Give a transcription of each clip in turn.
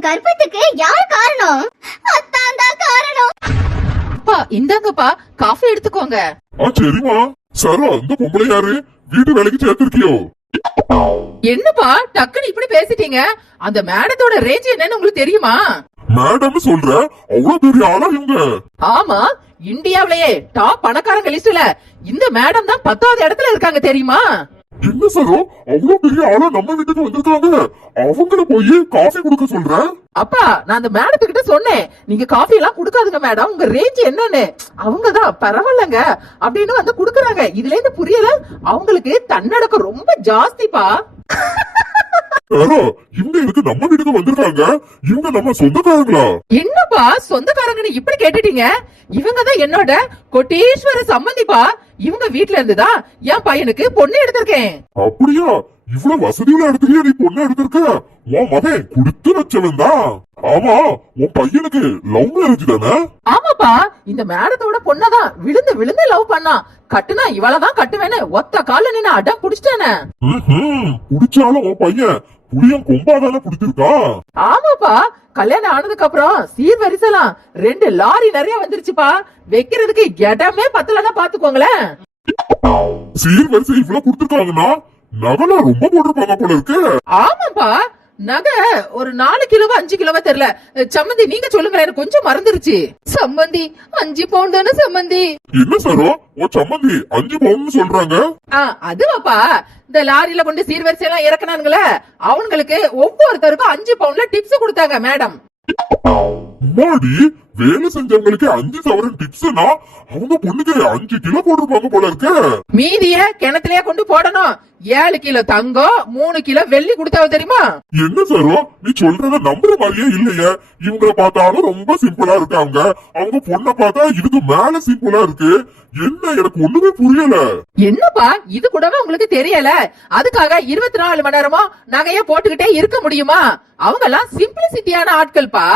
உன் கர்ப்பத்துக்கு யார் காரணம்? அத்தான் தான் காரணம். அப்பா இந்தாங்கப்பா, காஃபி எடுத்துக்கோங்க. சரிமா. சரோ, இந்த பொம்பளை யாரு? வீட்டு வேலைக்கு சேர்த்திருக்கியோ? என்னப்பா டக்குன்னு இப்படி பேசிட்டீங்க? அந்த மேடத்தோட ரேஞ்ச் என்னன்னு உங்களுக்கு தெரியுமா? மேடம் சொல்ற, அவ்வளவு பெரிய ஆளா இவங்க? ஆமா, இந்தியாவிலேயே டாப் பணக்காரங்க லிஸ்ட்ல இந்த மேடம் தான் 10வது இடத்துல இருக்காங்க தெரியுமா? என்ன சரோ, அவ்வளவு பெரிய ஆளா நம்ம வீட்டுக்கு வந்திருக்காங்க, அவங்கள போய் காஃபி கொடுக்க சொல்ற? அப்பா, நான் அந்த மேடத்துக்கிட்ட சொன்னேன், நீங்க காஃபி எல்லாம் குடுக்காதுங்க மேடம், உங்க ரேஞ்ச் என்னன்னு. அவங்கதான் பரவாயில்லங்க அப்படின்னு வந்து குடுக்கறாங்க. இதுல இருந்து புரியல, அவங்களுக்கு தன்னடக்கம் ரொம்ப ஜாஸ்திப்பா. இவங்க இதுக்கு நம்ம வீட்டுக்கு வந்திருக்காங்க, இவங்க நம்ம சொந்தக்காரங்களா? என்னப்பா சொந்தக்காரங்கன்னு இப்படி கேட்டுட்டீங்க? இவங்கதான் என்னோட கோட்டீஸ்வர சம்பந்திப்பா. இவங்க வீட்ல இருந்துதான் என் பையனுக்கு பொண்ணு எடுத்திருக்கேன். அப்படியா? இவ்வளவு வசதியுள்ள இடத்துலயே நீ பொண்ணு எடுத்திருக்க? உன் மகன் கொடுத்து வச்சவன் தான். ஆமா, உன் பையனுக்கு லவ் மேரேஜ் தானே? ஆமாப்பா, இந்த மேடத்தோட பொண்ணதான் விழுந்து விழுந்து லவ் பண்ணா. கட்டுனா இவளதான் கட்டுவேன்னு ஒத்த கால நின்னு அடம் புடிச்சிட்டானே. புடிச்சாலும் உன் பையன் புளியம் கொம்பாதானே புடிச்சிருக்கா? ஆமாப்பா, கல்யாணம் ஆனதுக்கு அப்புறம் சீர் வரிசலாம் 2 லாரி நிறைய வந்துருச்சுப்பா. வைக்கிறதுக்கு இடமே பத்தலன்னா பாத்துக்கோங்களேன். சீர் வரிசை இவ்வளவு கொடுத்திருக்காங்கன்னா நகலா ரொம்ப போட்டிருப்பாங்க போல இருக்கு. ஆமாப்பா, நகை ஒரு 4 கிலோவா 5 கிலோவா தெரியல. சம்மந்தி நீங்க சொல்லுங்க, எனக்கு கொஞ்சம் மறந்துருச்சு. சம்மந்தி 5 பவுண்ட் தானே சம்மந்தி? என்ன சாரோ, உன் சம்மந்தி 5 பவுண்ட் சொல்றாங்க? அதுவாப்பா, இந்த லாரியில கொண்டு சீர்வரிசை எல்லாம் இறக்குனானுங்களே, அவங்களுக்கு ஒவ்வொருத்தருக்கும் 5 பவுண்ட்ல டிப்ஸ் கொடுத்தாங்க மேடம். முன்னாடி வேலை செஞ்சவங்களுக்கு 5 சவரன் டிப்ஸ்னா அவங்க பொண்ணுக்கு 5 கிலோ போட்டிருப்பாங்க போல இருக்கு. மீதிய கிணத்துலயே கொண்டு போடணும். 7 கிலோ தங்கம், 3 கிலோ வெள்ளி கொடுத்தாவ தெரியுமா? என்ன சாரோ, நீ சொல்றத நம்புற மாதிரியே இல்லையே. இவங்கள பார்த்தாலும் ரொம்ப சிம்பிளா இருக்காங்க, அவங்க பொண்ணை பார்த்தா இதுக்கு மேல சிம்பிளா இருக்கு. என்ன, எனக்கு ஒண்ணுமே புரியல. என்னப்பா இது கூடவே உங்களுக்கு தெரியல? அதுக்காக 24 மணி நேரமும் நகைய போட்டுக்கிட்டே இருக்க முடியுமா? அவங்க எல்லாம் சிம்பிளிசிட்டியான ஆட்கள்பா.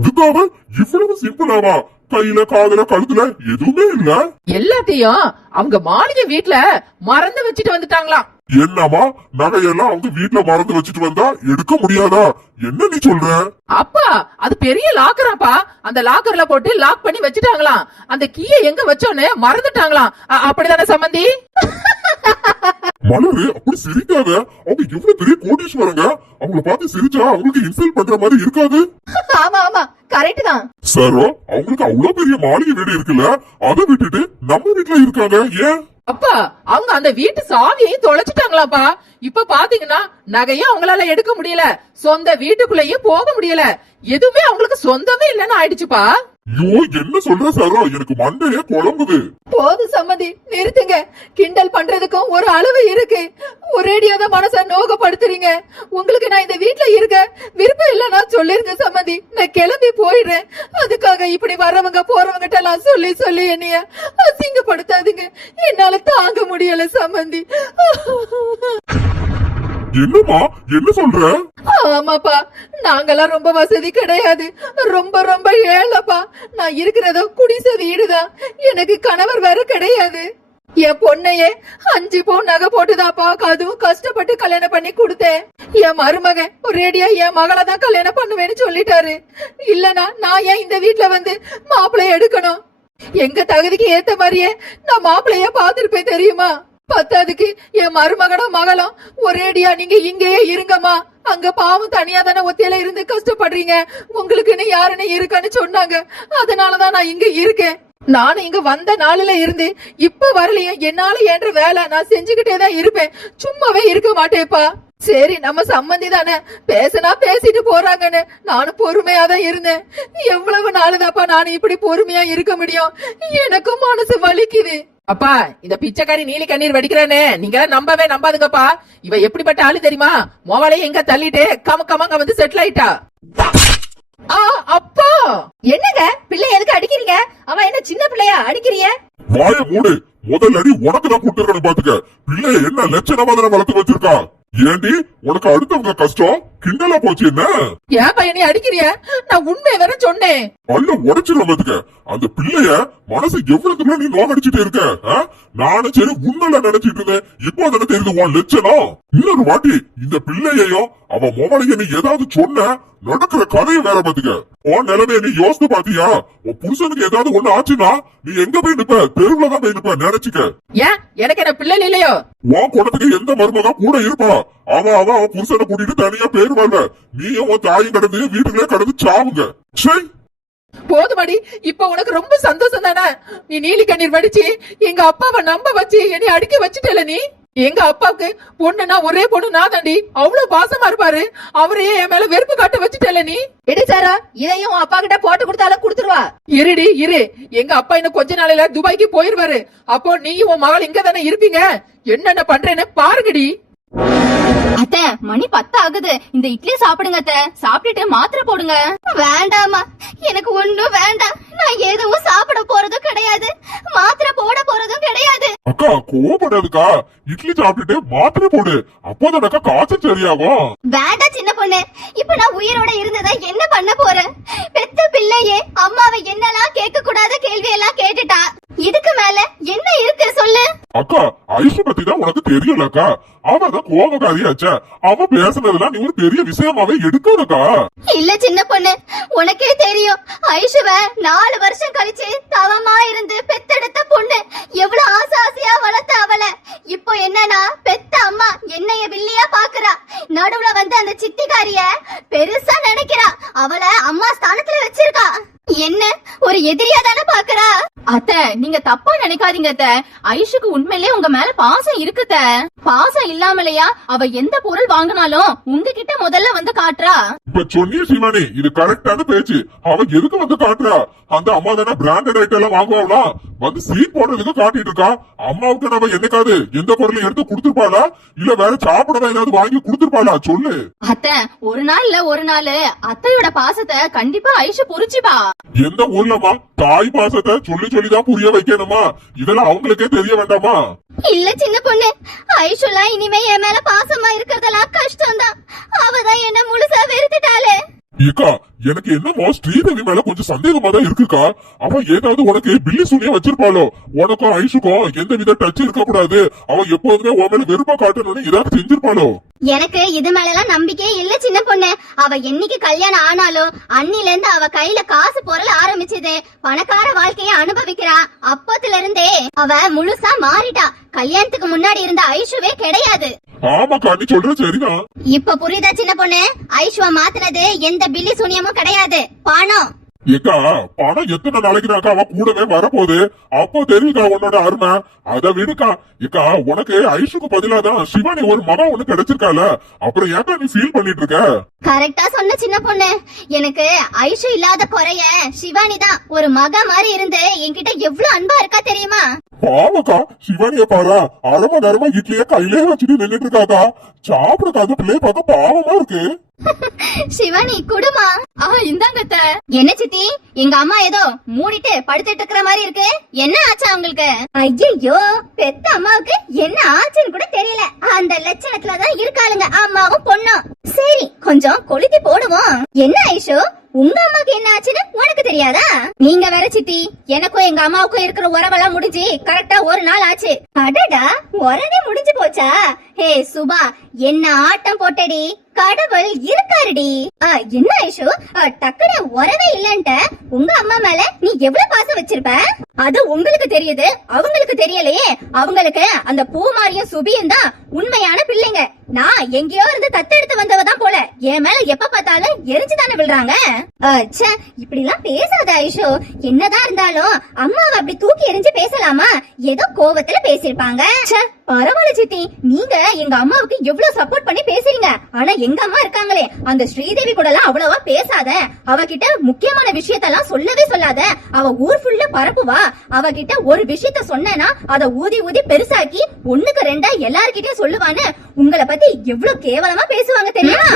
இதுக்காக இவ்வளவு சிம்பிளாவா? கையில காதுல கழுத்துல எதுவுமே இல்ல. எல்லாத்தையும் அவங்க மாளிகை வீட்டுல மறந்து வச்சுட்டு வந்துட்டாங்களாம். என்னமா, நகையெல்லாம் அவங்க வீட்டுல மறந்து வச்சுட்டு வந்தா எடுக்க முடியாதா? என்ன நீ சொல்ற? அப்பா, அது பெரிய லாக்கராப்பா. அந்த லாக்கர்ல போட்டு லாக் பண்ணி வச்சுட்டாங்களாம். அந்த கீயை எங்க வச்சோன்னு மறந்துட்டாங்களாம். அப்படிதானே சம்பந்தி? மலரு, அப்படி சிரிக்காத. அவங்க எவ்வளவு பெரிய கோடீஸ்வரங்க, அவங்கள பார்த்து சிரிச்சா அவங்களுக்கு இன்சல்ட் பண்ற மாதிரி இருக்காது? ஆமா ஆமா, கரெக்ட் தான். சாரோ, அவங்களுக்கு அவ்வளவு பெரிய மாளிகை வீடு இருக்குல்ல, அதை விட்டுட்டு நம்ம வீட்டுல இருக்காங்க, ஏன்? அப்பா, அவங்க அந்த வீட்டு சாவியையும் தொலைச்சிட்டாங்களாப்பா. இப்ப பாத்தீங்கன்னா நகையும் அவங்களால எடுக்க முடியல, சொந்த வீட்டுக்குள்ளேயும் போக முடியல. எதுவுமே அவங்களுக்கு சொந்தமே இல்லன்னு ஆயிடுச்சுப்பா. ஐயோ, என்ன சொல்ற சாரோ, எனக்கு மண்டையே குழம்புது. போது சம்மந்தி, நிறுத்துங்க. கிண்டல் பண்றதுக்கும் ஒரு அளவு இருக்கு. ஒரேடியாத மனச நோகப்படுத்துறீங்க. உங்களுக்கு நான் இந்த வீட்டுல இருக்க விருப்பம் இல்லன்னா சொல்லிருங்க சம்மந்தி, நான் கிளம்பி போயிடுறேன். அதுக்காக இப்படி வர்றவங்க போறவங்கிட்ட எல்லாம் சொல்லி சொல்லி என்னைய அசிங்கப்படுத்தாதீங்க. என்னால தாங்க முடியல சம்மந்தி. என்னமா, என்ன சொல்ற? ஆமாப்பா, நாங்கெல்லாம் ரொம்ப வசதி கிடையாது, ரொம்ப ரொம்ப ஏழப்பா. நான் இருக்கிறதோ குடிசை வீடுதான். எனக்கு கணவர் வேற கிடையாது. என் பொண்ணையே 5 பவுன் நகை போட்டுதாப்பா அதுவும் கஷ்டப்பட்டு கல்யாணம் பண்ணி கொடுத்தேன். என் மருமகன் ஒரேடியா என் மகளை தான் கல்யாணம் பண்ணுவேன்னு சொல்லிட்டாரு. இல்லனா நான் ஏன் இந்த வீட்டுல வந்து மாப்பிள்ளைய எடுக்கணும்? எங்க தகுதிக்கு ஏத்த மாதிரியே நான் மாப்பிள்ளைய பாத்துருப்பேன் தெரியுமா? பத்தாதுக்கு என் மருமகனும் மகளும் ஒரேடியா நீங்க இங்கேயே இருங்கம்மா, அங்க பாவம் தனியா தானே ஒத்தையில இருந்து கஷ்டப்படுறீங்க, உங்களுக்குன்னு யாருன்னு இருக்கான்னு சொன்னாங்க. அதனாலதான் நான் இங்க இருக்கேன். நானும் இங்க வந்த நாளில இருந்து இப்ப வரலையே, என்னால என்ற வேலை நான் செஞ்சுக்கிட்டே தான் இருப்பேன், சும்மாவே இருக்க மாட்டேப்பா. சரி, நம்ம சம்மந்தி தானே, பேசினா பேசிட்டு போறாங்கன்னு நானும் பொறுமையா தான் இருந்தேன். எவ்வளவு நாளுதாப்பா நானும் இப்படி பொறுமையா இருக்க முடியும்? எனக்கும் மனசு வலிக்குது. அப்பா, இந்த பிச்சைக்காரி நீலி கண்ணீர் வடிக்கிறேன்னு நீங்க நம்பவே நம்பாதுங்கப்பா. இவ எப்படிப்பட்ட ஆளு தெரியுமா? மோவாலையே எங்க தள்ளிட்டு கமங்க வந்து செட்டில் ஆயிட்டா. அப்பா, என்னங்க பிள்ளை எதுக்கு அடிக்கிறீங்க? அவன் என்ன சின்ன பிள்ளையா அடிக்கிறீங்க? வாய மூடு. முதல் அடி உனக்கு தான் கொடுத்துருக்கணும் பாத்துக்க. பிள்ளைய என்ன லட்சணமா தானே வளர்த்து வச்சிருக்கா? ஏண்டி, உனக்கு அடுத்தவங்க கஷ்டம் கிண்டலா போச்சு என்ன? ஏன் பையனை அடிக்கிறிய? நான் உண்மையை வேற சொன்னேன். அல்ல உடைச்சிடும் பாத்துக்க. அந்த பிள்ளைய மனசு எவ்வளவு நீ நோகடிச்சுட்டு இருக்க. நானும் சரி உன்னல நினைச்சிட்டு இருந்தேன், இப்போ தானே தெரியுது உன் லட்சணம். இன்னொரு வாட்டி இந்த பிள்ளையையும் அவன் மொபைலையும் நீ ஏதாவது சொன்ன நடக்கிற கதையை வேற பாத்துக்க. உன் நிலைமைய நீ யோசித்து பாத்தியா? உன் புருஷனுக்கு ஏதாவது ஒண்ணு ஆச்சுன்னா நீ எங்க போய் நிப்ப? தெருவுல தான் போய் நிப்ப. நினைச்சுக்க. ஏன் எனக்கு என்ன பிள்ளை இல்லையோ? உன் குடத்துக்கு எந்த மருமகா கூட இருப்பா? அவன் புருஷனை கூட்டிட்டு தனியா போயிருவாங்க. நீயும் உன் தாயும் கடந்து வீட்டுக்குள்ளே கடந்து சாவுங்க. சரி போதுமடி, இப்ப உனக்கு ரொம்ப சந்தோஷம் தானே? நீ நீலி கண்ணீர் வடிச்சு எங்க அப்பாவை நம்ப வச்சு என்னை அடிக்க வச்சுட்டல. நீ எங்க அப்பாவுக்கு பொண்ணுனா ஒரே பொண்ணு நான் தாண்டி. அவ்வளவு பாசமா இருப்பாரு. அவரையே என் மேல வெறுப்பு காட்ட வச்சுட்டல. நீ எடி சாரா, இதையும் உன் அப்பா கிட்ட போட்டு கொடுத்தாலும் கொடுத்துருவா. இருடி இரு, எங்க அப்பா இன்னும் கொஞ்ச நாளையில துபாய்க்கு போயிருவாரு. அப்போ நீயும் உன் மகள் இங்க தானே இருப்பீங்க. என்னென்ன பண்றேன்னு பாருங்கடி. அத்தை, மணி 10 ஆகுது. இந்த இட்லி சாப்பிடுங்க அத்தை. சாப்பிட்டுட்டு மாத்திரை போடுங்க. வேண்டாமா, எனக்கு ஒண்ணும் வேண்டாம். நான் எதுவும் சாப்பிட போறதும் கிடையாது, மாத்திரை போட போறதும் கிடையாது. அக்கா கோவப்படாதுக்கா. இட்லி சாப்பிட்டுட்டு மாத்திரை போடு. அப்போதானக்கா காய்ச்சல் சரியாகும். வேண்டாம் சின்ன பொண்ணு, இப்ப நான் உயிரோட இருந்ததா என்ன பண்ண போறேன்? பெத்த பிள்ளையே அம்மாவை என்னெல்லாம் கேட்க கூடாத கேள்வி எல்லாம் கேட்டுட்டா. இதுக்கு மேல என்ன இருக்கு சொல்லு? அக்கா ஐஷு பத்தி தான் உனக்கு தெரியலக்கா. அவதான் கோபக்காரியாச்ச. அவ பேசுனதெல்லாம் நீ ஒரு பெரிய விஷயமாவே எடுக்காதக்கா. இல்ல சின்ன பொண்ணு, உனக்கே தெரியும் ஐஷுவ 4 வருஷம் கழிச்சு தவமா இருந்து பெத்தெடுத்த பொண்ணு. எவ்வளவு ஆசையா வளர்த்த அவளை இப்போ என்னன்னா பெத்த அம்மா என்னைய வில்லியா பாக்குறா. நடுவுல வந்து அந்த சித்திகாரிய பெருசா நினைக்கிறா. அவளை அம்மா ஸ்தானத்துல வச்சிருக்கா. என்ன ஒரு எதிரியா தானே பாக்குறா. அத்தை, நீங்க தப்பா நினைக்காதீங்க அத்தை. ஐஷுக்கு உண்மையிலே உங்க மேல பாசம் இருக்குத. பாசம் இல்லாமலையா அவ எந்த பொருள் வாங்கினாலும் உங்ககிட்ட முதல்ல வந்து காட்டுறா. இப்ப சொன்னிய சிவானி, இது கரெக்டான பேச்சு. அவ எதுக்கு வந்து காட்டுறா? அந்த அம்மா தானே பிராண்டட் ஐட்டம் எல்லாம் வாங்குவாங்களா? வந்து சீட் போடுறதுக்கு காட்டிட்டு இருக்கா. அம்மாவுக்கு நம்ம என்னைக்காவது எந்த பொருளையும் எடுத்து கொடுத்துருப்பாளா? இல்ல வேற சாப்பிடதான் ஏதாவது வாங்கி கொடுத்துருப்பாளா? சொல்லு. அத்தை, ஒரு நாள் இல்ல ஒரு நாள் அத்தையோட பாசத்தை கண்டிப்பா ஐஷு புரிச்சுப்பா. எந்த ஊர்லமா தாய் பாசத்தை சொல்லி சொல்லிதான் புரிய வைக்கணுமா? இதெல்லாம் அவங்களுக்கே தெரிய வேண்டாமா? இல்ல சின்ன பொண்ணு, ஐஷுலாம் இனிமே என் மேல பாசமா இருக்கிறதெல்லாம் கஷ்டம்தான். அவதான் என்ன முழுசா வெறுத்துட்டாளே. ஏக்கா, எனக்கு என்னமோ ஸ்ரீதேவி மேல கொஞ்சம் சந்தேகமா தான் இருக்குக்கா. அவ ஏதாவது உனக்கு பில்லி சுனியா வச்சிருப்பாளோ? உனக்கும் ஐஷுக்கும் எந்த வித டச் இருக்க கூடாது. அவ எப்போதுமே உன் மேல வெறுப்பா காட்டணும்னு ஏதாவது செஞ்சிருப்பாளோ? எனக்கு இது மேலலாம் நம்பிக்கையே இல்ல சின்ன பொண்ணு. அவ என்னைக்கு கல்யாணம் ஆனாலும் அன்னில இருந்து அவ கையில காசு பொருள் ஆரம்பிச்சது. பணக்கார வாழ்க்கைய அனுபவிக்கிறா. அப்போத்துல இருந்தே அவ முழுசா மாறிட்டா. கல்யாணத்துக்கு முன்னாடி இருந்த ஐஷுவே கிடையாது. ஆமாக்கா, நீ சொல்ற சரிதான். இப்ப புரியுதா சின்ன பொண்ணு? ஐஷுவ மாத்துனது எந்த பில்லி சூனியமும் கிடையாது, பணம். ஏக்கா, பணம் எத்தனை நாளைக்குனாக்கா அவ கூடவே வரப்போகுது. அப்போ தெரியுக்கா உன்னோட அருமை. அத விடுக்கா. ஏக்கா, உனக்கு ஐஷுக்கு பதிலாதான் சிவானி ஒரு மகன் ஒண்ணு கிடைச்சிருக்கால. அப்புறம் ஏக்கா நீ ஃபீல் பண்ணிட்டு இருக்க? கரெக்டா சொன்ன சின்ன பொண்ணு. எனக்கு ஐஷு இல்லாத குறைய சிவானி தான் ஒரு மக மாதிரி இருந்து என்கிட்ட எவ்வளவு அன்பா இருக்கா தெரியுமா? பாவக்கா, சிவானிய பாரா, அரை மணி நேரமா இட்லிய கையிலே வச்சுட்டு நின்னுட்டு இருக்காக்கா. சாப்பிடக்காக பிள்ளைய பார்க்க பாவமா இருக்கு. சிவானி குடுமா. இந்தாங்க அத்தை. என்ன சித்தி, எங்க அம்மா ஏதோ மூடிட்டு படுத்துட்டு இருக்கிற மாதிரி இருக்கு. என்ன ஆச்சா உங்களுக்கு? ஐயோ, பெத்த அம்மாவுக்கு என்ன ஆச்சுன்னு கூட தெரியல. அந்த லட்சணத்துலதான் இருக்காளுங்க அம்மாவும் பொண்ணும். சரி, கொஞ்சம் கொளுத்தி போடுவோம். என்ன ஐஷு, உங்க அம்மாக்கு என்ன ஆச்சுன்னு உனக்கு தெரியாதா? நீங்க வேற சித்தி, எனக்கும் எங்க அம்மாவுக்கும் இருக்கிற உறவெல்லாம் முடிஞ்சு கரெக்டா ஒரு நாள் ஆச்சு. அடடா, உறவே முடிஞ்சு போச்சா? ஹே சுபா, என்ன ஆட்டம் போட்டடி. கடவுள் இருக்காருடி. என்ன ஐஷு, டக்குனு உறவே இல்லன்ட்ட உங்க அம்மா மேல நீ எவ்வளவு பாசம் வச்சிருப்ப? அது உங்களுக்கு தெரியுது, அவங்களுக்கு தெரியலையே. அவங்களுக்கு அந்த பூமாரியும் சுபியும் தான் உண்மையான பிள்ளைங்க. நான் எங்கேயோ இருந்து தத்தெடுத்து வந்தவதான் போல. என் மேல எப்ப பார்த்தாலும் எரிஞ்சுதானே விழுறாங்க. இப்படி எல்லாம் பேசாத ஐஷு. என்னதான் இருந்தாலும் அம்மாவை அப்படி தூக்கி எரிஞ்சு பேசலாமா? ஏதோ கோவத்துல பேசிருப்பாங்க. பரவாயில்ல சித்தி, நீங்க எங்க அம்மாவுக்கு எவ்வளவு சப்போர்ட் பண்ணி பேசுறீங்க. ஆனா எங்க அம்மா இருக்காங்களே, அந்த ஸ்ரீதேவி கூட எல்லாம் அவ்வளவா பேசாத. அவகிட்ட முக்கியமான விஷயத்தெல்லாம் சொல்லவே சொல்லாத. அவ ஊர் ஃபுல்லா பரப்புவா. அவகிட்ட ஒரு விஷயத்த சொன்னா அத ஊதி ஊதி பெருசாக்கி 1க்கு 2 எல்லார்கிட்டயும் சொல்லுவான்னு உங்களை பத்தி எவ்வளவு கேவலமா பேசுவாங்க தெரியுமா?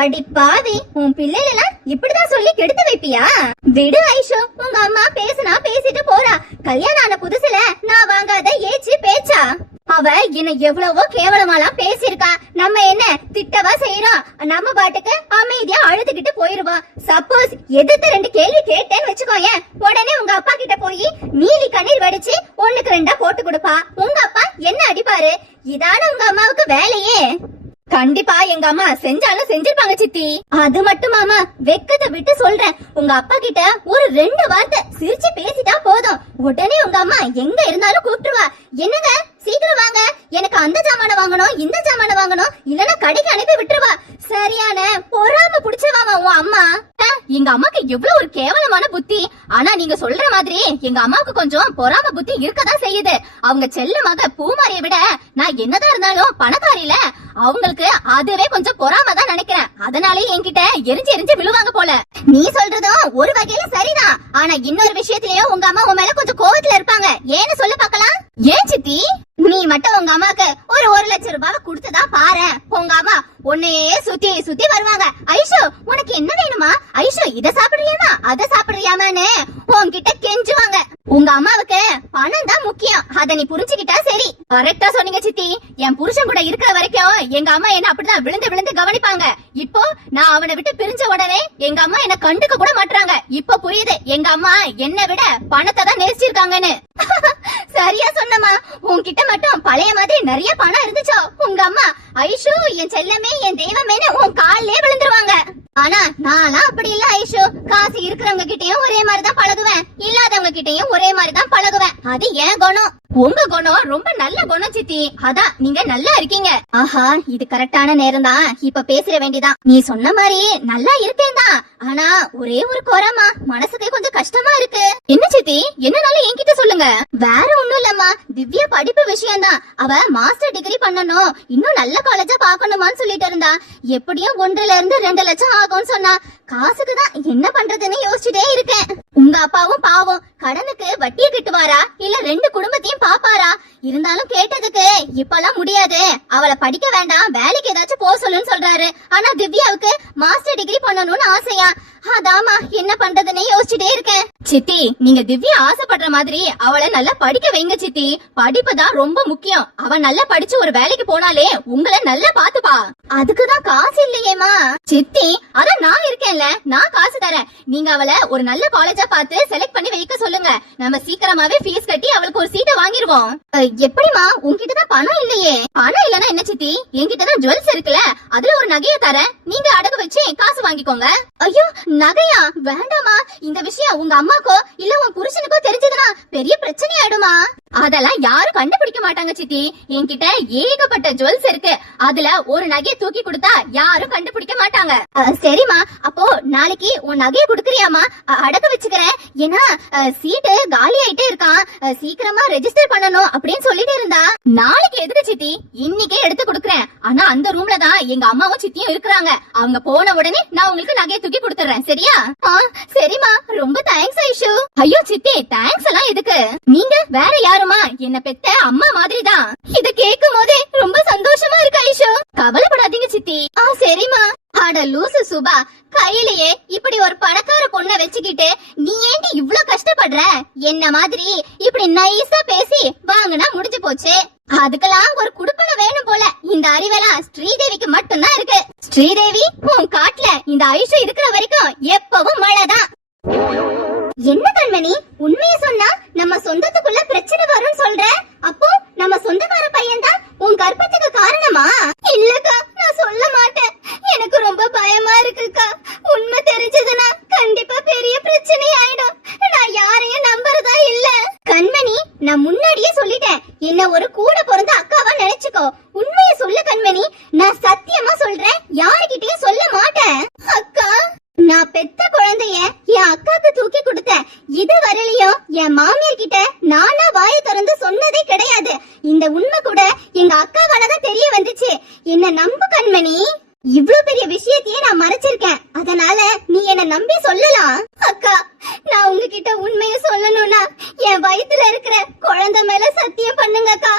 அடி பாவி, உன் பிள்ளைகள் எல்லாம் இப்படிதான் சொல்லி கெடுத்து வைப்பியா? விடு ஐஷு, உங்க அம்மா பேசினா பேசிட்டு போறா. கல்யாணம் ஆன புதுசுல நான் வாங்காத ஏச்சு பேச்சா? அவ என்ன எவ்வளவோ கேவலமாலாம் பேசிருக்கா. நம்ம என்ன திட்டவா செய்யறோம்? நம்ம பாட்டுக்கு அமைதியா அழுதுகிட்டு போயிருவோம். சப்போஸ் எதிர்த்து 2 கேள்வி கேட்டேன்னு வச்சுக்கோயேன், உடனே உங்க அப்பா கிட்ட போய் நீலி கண்ணீர் வடிச்சு 1க்கு 2 போட்டு கொடுப்பா. உங்க அப்பா என்ன அடிப்பாரு. இதான உங்க அம்மாவுக்கு வேலையே. கண்டிப்பா எங்க அம்மா செஞ்சாலும் செஞ்சிருப்பாங்க சித்தி. அது மட்டுமாமா, வெக்கத்தை விட்டு சொல்றேன், உங்க அப்பா கிட்ட ஒரு 2 வார்த்தை சிரிச்சு பேசிட்டா போதும், உடனே உங்க அம்மா எங்க இருந்தாலும் கூப்பிட்டுருவா. என்னங்க சீக்கிரம் வாங்க, எனக்கு அந்த ஜாமான வாங்கணும், இந்த ஜாமான வாங்கணும், இல்லன்னா கடைக்கு அனுப்பி விட்டுருவா. சரியான பொறாம புடிச்சவாமா உன் அம்மா. எங்க அம்மாக்கு எவ்வளவு ஒரு கேவலமான புத்தி. ஆனா நீங்க சொல்ற மாதிரி எங்க அம்மாவுக்கு கொஞ்சம் பொறாம புத்தி இருக்கதான் செய்யுது. அவங்க செல்லமாக பூமாரியை விட நான் என்னதான் இருந்தாலும் பணக்காரியில, அவங்களுக்கு அதுவே கொஞ்சம் பொறாம தான் நினைக்கிறேன். அதனாலே என்கிட்ட எரிஞ்சு எரிஞ்சு விழுவாங்க போல. நீ சொல்றதும் ஒரு வகையில சரிதான், ஆனா இன்னொரு விஷயத்திலயும் உங்க அம்மா உன் மேல கொஞ்சம் கோவத்துல இருப்பாங்க. ஏன்னு சொல்ல பாக்கலாம். ஏன் சித்தி? நீ மட்டும் உங்க அம்மாக்கு ஒரு 1 லட்சம் ரூபாய் கொடுத்ததா பாரு, உங்க அம்மா உன்னையே சுத்தி சுத்தி வருவாங்க. ஐஷு உனக்கு என்ன வேணுமா, ஐஷு இத சாப்பிடுறியாமா, அத சாப்பிடுறியாமான்னு உன்கிட்ட கெஞ்சுவாங்க. உங்க அம்மாவுக்கு பணம் தான் முக்கியம், அத நீ புரிஞ்சுக்கிட்டா சரி. கரெக்டா சொன்னீங்க சித்தி. என் புருஷன் கூட இருக்கிற வரைக்கும் எங்க அம்மா என்ன அப்படிதான் விழுந்து விழுந்து கவனிப்பாங்க. இப்போ நான் அவனை விட்டு பிரிஞ்ச உடனே எங்க அம்மா என்ன கண்டுக்க கூட மாட்டாங்க. இப்போ புரியுது எங்க அம்மா என்னை விட பணத்தை தான் நேசிச்சிருக்காங்கன்னு. சரியா சொன்னமா. உன்கிட்ட மட்டும் பழைய மாதிரி நிறைய பணம் இருந்துச்சோ, உங்க அம்மா ஐஷு என் செல்லமே என் தெய்வமேன்னு உன் காலிலே விழுந்துருவாங்க. ஆனா நான்லாம் அப்படி இல்ல ஐஷு. காசு இருக்கிறவங்க கிட்டயும் ஒரே மாதிரி தான் பழகுவேன், இல்லாதவங்க கிட்டயும் ஒரே மாதிரி தான் பழகுவேன். அது ஏன் குணம். உங்க குணம் ரொம்ப நல்ல குணம் சித்தி. அதான் நீங்க நல்லா இருக்கீங்க. ஆஹா, இது கரெக்டான நேரம் தான் இப்ப பேசிட வேண்டியதான். நீ சொன்ன மாதிரி நல்லா இருக்கேன் தான், ஆனா ஒரே ஒரு குறைமா, மனசுக்கு கொஞ்சம் கஷ்டமா இருக்கு. என்ன சித்தி, என்னனாலும் என்கிட்ட சொல்லுங்க. வேற ஒண்ணும் இல்லம்மா, திவ்யா படிப்பு விஷயம் தான். அவ மாஸ்டர் டிகிரி பண்ணணும், இன்னும் நல்ல காலேஜா பாக்கணுமான்னு சொல்லிட்டு இருந்தா. எப்படியும் 1.5 இருந்து 2 லட்சம் ஆகும்னு சொன்னா. காசுக்கு தான் என்ன பண்றதுன்னு யோசிச்சுட்டே இருக்கேன். உங்க அப்பாவும் பாவம், கடனுக்கு வட்டியை கட்டுவாரா இல்ல 2 குடும்பத்தையும் பாப்பாரா? இருந்தாலும் கேட்டதுக்கு இப்பெல்லாம் முடியாது, அவளை படிக்க வேண்டாம், வேலைக்கு ஏதாச்சும் போக சொல்லுன்னு சொல்றாரு. ஆனா திவ்யாவுக்கு மாஸ்டர் டிகிரி பண்ணணும்னு ஆசையா. அதாமா என்ன பண்றதுன்னு யோசிச்சுட்டே இருக்கேன். சித்தி, நீங்க திவ்யா ஆசைப்படுற மாதிரி அவளை நல்லா படிக்க வைங்க சித்தி. படிப்பு தான் ரொம்ப முக்கியம். அவ நல்லா படிச்சு ஒரு வேலைக்கு போனாலே உங்களை நல்லா பாத்துப்பா. அதுக்குதான் காசு இல்லையேமா. சித்தி, அதான் நான் இருக்கேன்ல, நான் காசு தரேன். நீங்க அவளை ஒரு நல்ல காலேஜா பார்த்து செலக்ட் பண்ணி வைக்க சொல்லுங்க. நம்ம சீக்கிரமாவே ஃபீஸ் கட்டி அவளுக்கு ஒரு சீட்டை வாங்கிருவோம். எப்படிமா, உன்கிட்டதான் பணம் இல்லையே? பணம் இல்லனா என்ன சித்தி, என்கிட்டதான் ஜுவல்ஸ் இருக்குல்ல, அதுல ஒரு நகைய தரேன், நீங்க அடகு வச்சு காசு வாங்கிக்கோங்க. ஐயோ, நகையா? வேண்டாமா. இந்த விஷயம் உங்க அம்மாக்கோ இல்ல உன் புருஷனுக்கோ தெரிஞ்சதுன்னா பெரிய பிரச்சனை ஆயிடுமா. அதெல்லாம் யாரும் கண்டுபிடிக்க மாட்டாங்க சித்தி. என்கிட்ட ஏகப்பட்ட ஜுவல்ஸ் இருக்கு, அதுல ஒரு நகையை தூக்கி கொடுத்தா யாரும் கண்டுபிடிக்க மாட்டாங்க. சரிமா, அப்போ நாளைக்கு உன் நகையை குடுக்கறியாமா? அடகு வச்சுக்கிறேன். ஏன்னா சீட்டு காலி ஆயிட்டே இருக்கான், சீக்கிரமா ரெஜிஸ்டர் பண்ணணும் அப்படின்னு சொல்லிட்டு இருந்தா. நாளைக்கு எதுக்கு சித்தி, இன்னைக்கே எடுத்து கொடுக்கறேன். ஆனா அந்த ரூம்ல தான் எங்க அம்மாவும் சித்தியும் இருக்கிறாங்க. அவங்க போன உடனே நான் உங்களுக்கு நகையை தூக்கி கொடுத்துறேன், சரியா? சரிமா, ரொம்ப தேங்க்ஸ் ஐஷு. ஐயோ சித்தி, தேங்க்ஸ் எல்லாம் எதுக்கு? நீங்க வேற யாருமா, என்ன பெத்த அம்மா மாதிரி தான். இத கேட்கும் போதே ரொம்ப சந்தோஷமா இருக்கு ஐஷு. கவலைப்படாதீங்க சித்தி. சரிமா. அட லூசு சுபா, கையிலேயே இப்படி ஒரு பணக்கார பொண்ண வச்சுக்கிட்டு நீ ஏண்டி இவ்ளோ கஷ்டப்படுற? என்ன மாதிரி இப்படி நைஸா பேசி வாங்கினா முடிஞ்சு போச்சு. அதுக்கெல்லாம் ஒரு குடுப்பனை வேணும் போல. இந்த அறிவெல்லாம் ஸ்ரீதேவிக்கு மட்டும்தான் இருக்கு. ஸ்ரீதேவி, உன் காட்டுல இந்த ஐஷு இருக்கிற வரைக்கும் எப்பவும் மழைதான். என்ன கண்மணி, உண்மையை சொன்னா நம்ம சொந்தத்துக்குள்ள பிரச்சனை வரும்னு சொல்ற? அப்போ நம்ம சொந்தக்கார பையன் தான் உன் கர்ப்பத்துக்கு காரணமா? இல்லக்கா, நான் சொல்ல மாட்டேன். எனக்கு ரொம்ப பயமா இருக்குக்கா. உண்மை தெரிஞ்சதுன்னா கண்டிப்பா பெரிய பிரச்சனை ஆயிடும். நான் யாரையும் நம்புறதா இல்ல. கண்மணி, நான் முன்னாடியே சொல்லிட்டேன், என்ன ஒரு கூட பிறந்த அக்காவா நினைச்சுக்கோ. உண்மையை சொல்லு கண்மணி, நான் சத்தியமா சொல்றேன், யாருகிட்டயும் சொல்ல மாட்டேன். அக்கா, நான் பெத்த குழந்தைய என் அக்காக்கு தூக்கி கொடுத்தேன். இது வரலையும் என் மாமியார் கிட்ட நானா வாயை திறந்து சொன்னதே கிடையாது. இந்த உண்மை கூட எங்க அக்காவாலதான் தெரிய வந்துச்சு. என்ன நம்பு கண்மணி. இவ்வளவு பெரிய விஷயத்தையே நான் மறைச்சிருக்கேன், அதனால நீ என்ன நம்பி சொல்லலாம். அக்கா, நான் உங்ககிட்ட உண்மையை சொல்லணும்னா என் வயித்துல இருக்கிற குழந்தை மேல சத்தியம் பண்ணுங்க அக்கா.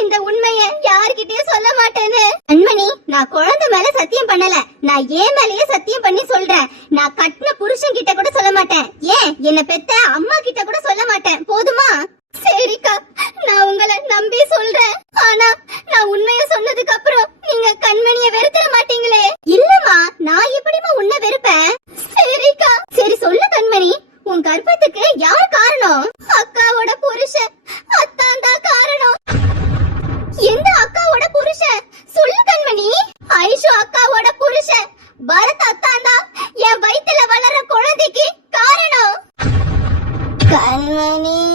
இந்த உண்மையை யார்கிட்டயும் சொல்ல மாட்டேன்னு. கண்மணி, நான் குழந்தை மேல சத்தியம் பண்ணல, நான் ஏன் மேலயே சத்தியம் பண்ணி சொல்றேன். நான் கட்டின புருஷன் கிட்ட கூட சொல்ல மாட்டேன், ஏன் என்ன பெத்த அம்மா கிட்ட கூட சொல்ல மாட்டேன். போதுமா? சரிக்கா, நான் உங்களை நம்பி சொல்றேன். ஆனா நான் உண்மையை சொன்னதுக்கு அப்புறம் நீங்க கண்மணியை வெறுத்துற மாட்டீங்களே? இல்லம்மா, நான் எப்படிமா உன்னை வெறுப்பேன்? சரிக்கா. சரி சொல்லு கண்மணி, உன் கர்ப்பத்துக்கு யார் காரணம்? அக்காவோட புருஷன். அத்தான் தான் காரணம். எந்த அக்காவோட புருஷன்? சொல்லு கண்மணி. கண்மணி